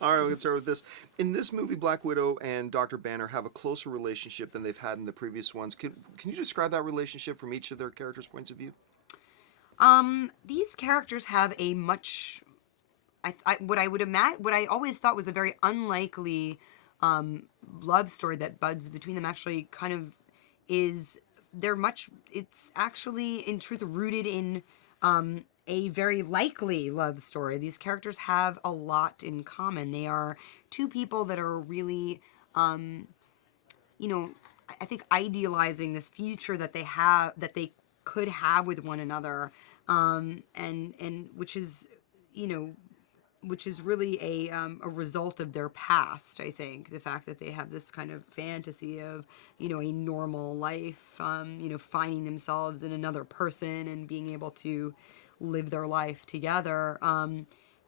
All right, let's start with this. In this movie, Black Widow and Dr. Banner have a closer relationship than they've had in the previous ones. Can you describe that relationship from each of their characters' points of view? These characters have a much, what I would imagine, what I always thought was a very unlikely love story that buds between them actually kind of is, it's actually in truth rooted in a very likely love story. These characters have a lot in common. They are two people that are really, you know, I think idealizing this future that they have, that they could have with one another, and which is, you know, which is really a result of their past. I think the fact that they have this kind of fantasy of, you know, a normal life, you know, finding themselves in another person and being able to live their life together.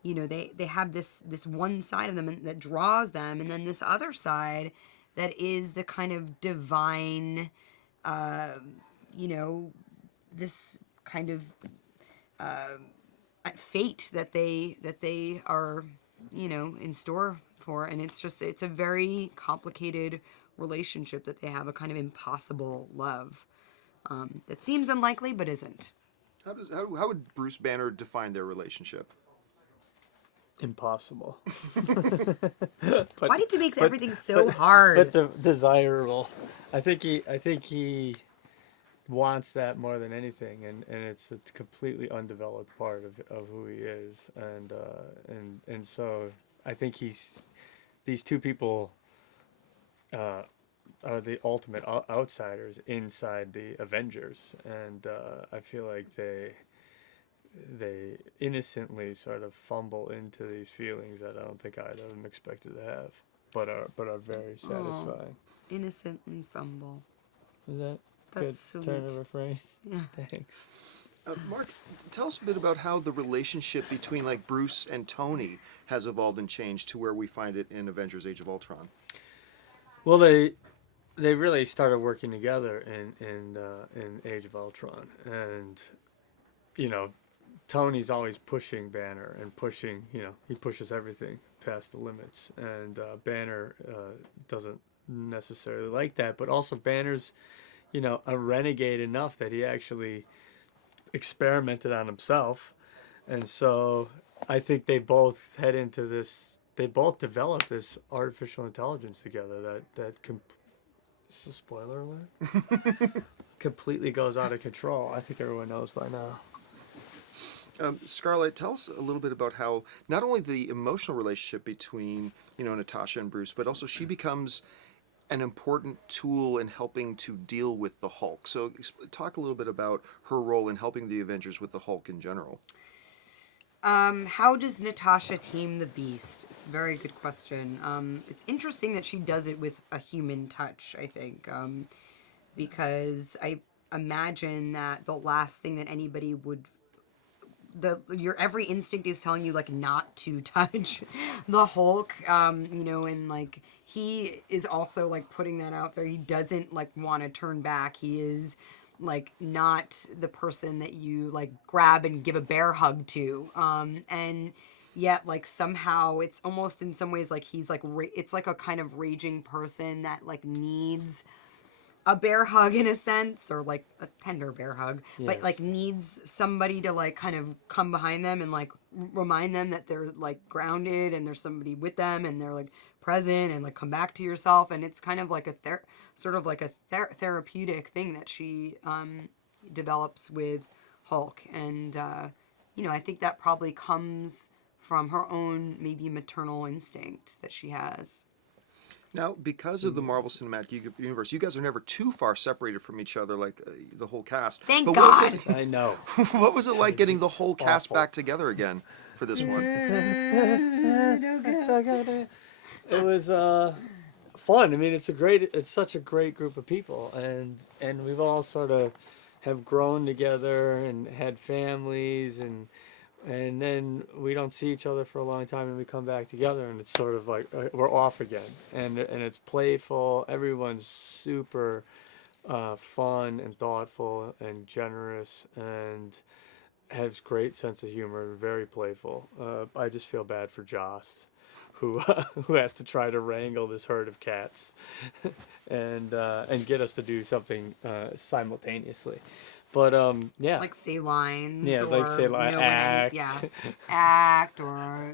You know, they have this one side of them that draws them, and then this other side that is the kind of divine, uh, you know, this kind of fate that they are, you know, in store for. And it's a very complicated relationship that they have, a kind of impossible love that seems unlikely but isn't. How would Bruce Banner define their relationship? Impossible. Why did you make but- everything so hard? But desirable. I think he wants that more than anything, and it's a completely undeveloped part of who he is, and so I think these two people are the ultimate outsiders inside the Avengers, and I feel like they innocently sort of fumble into these feelings that I don't think I'd have expected to have, but are very satisfying. Innocently fumble. Is that That's good turn sweet. of a phrase? Yeah. Thanks. Mark, tell us a bit about how the relationship between like Bruce and Tony has evolved and changed to where we find it in Avengers: Age of Ultron. Well, they really started working together in Age of Ultron, and you know, Tony's always pushing Banner and pushing. You know, he pushes everything past the limits, and Banner doesn't necessarily like that. But also, Banner's, you know, a renegade enough that he actually experimented on himself, and so I think they both head into this. They both developed this artificial intelligence together Is this a spoiler alert? Completely goes out of control. I think everyone knows by now. Scarlett, tell us a little bit about how not only the emotional relationship between, you know, Natasha and Bruce, but also she becomes an important tool in helping to deal with the Hulk. So talk a little bit about her role in helping the Avengers with the Hulk in general. How does Natasha tame the beast? It's a very good question. It's interesting that she does it with a human touch, I think, because I imagine that the last thing that anybody would, your every instinct is telling you like not to touch the Hulk, you know, and like he is also like putting that out there. He doesn't like want to turn back. He is like not the person that you like grab and give a bear hug to, and yet like somehow it's almost in some ways like he's like it's like a kind of raging person that like needs a bear hug in a sense, or like a tender bear hug, but Yes. like needs somebody to like kind of come behind them and like remind them that they're like grounded and there's somebody with them and they're like present and like come back to yourself. And it's kind of like a sort of like a therapeutic thing that she develops with Hulk. And you know, I think that probably comes from her own maybe maternal instinct that she has. Now, because of the Marvel Cinematic Universe, you guys are never too far separated from each other, like the whole cast. Thank But God. I know. What was it like getting the whole cast Awful. back together again for this one? It was fun. I mean, it's such a great group of people, and we've all sort of have grown together and had families, and then we don't see each other for a long time, and we come back together, and it's sort of like we're off again, and it's playful. Everyone's super fun and thoughtful and generous, and has great sense of humor, very playful. I just feel bad for Joss. who who has to try to wrangle this herd of cats, and get us to do something simultaneously. But yeah, Like say lines. Yeah, or, like say when act. act, or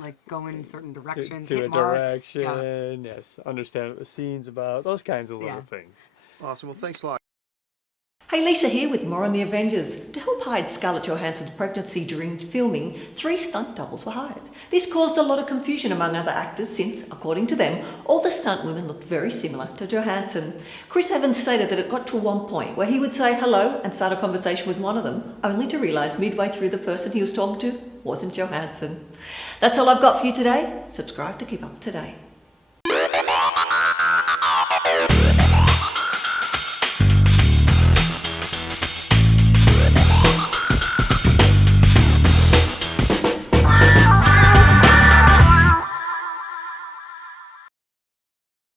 like go in certain directions, to hit a marks. direction. Yes, understand what the scene's about. Those kinds of little Yeah. things. Awesome. Well, thanks a lot. Hey, Lisa here with more on the Avengers. To help hide Scarlett Johansson's pregnancy during filming, 3 stunt doubles were hired. This caused a lot of confusion among other actors since, according to them, all the stunt women looked very similar to Johansson. Chris Evans stated that it got to one point where he would say hello and start a conversation with one of them, only to realise midway through the person he was talking to wasn't Johansson. That's all I've got for you today. Subscribe to keep up to date.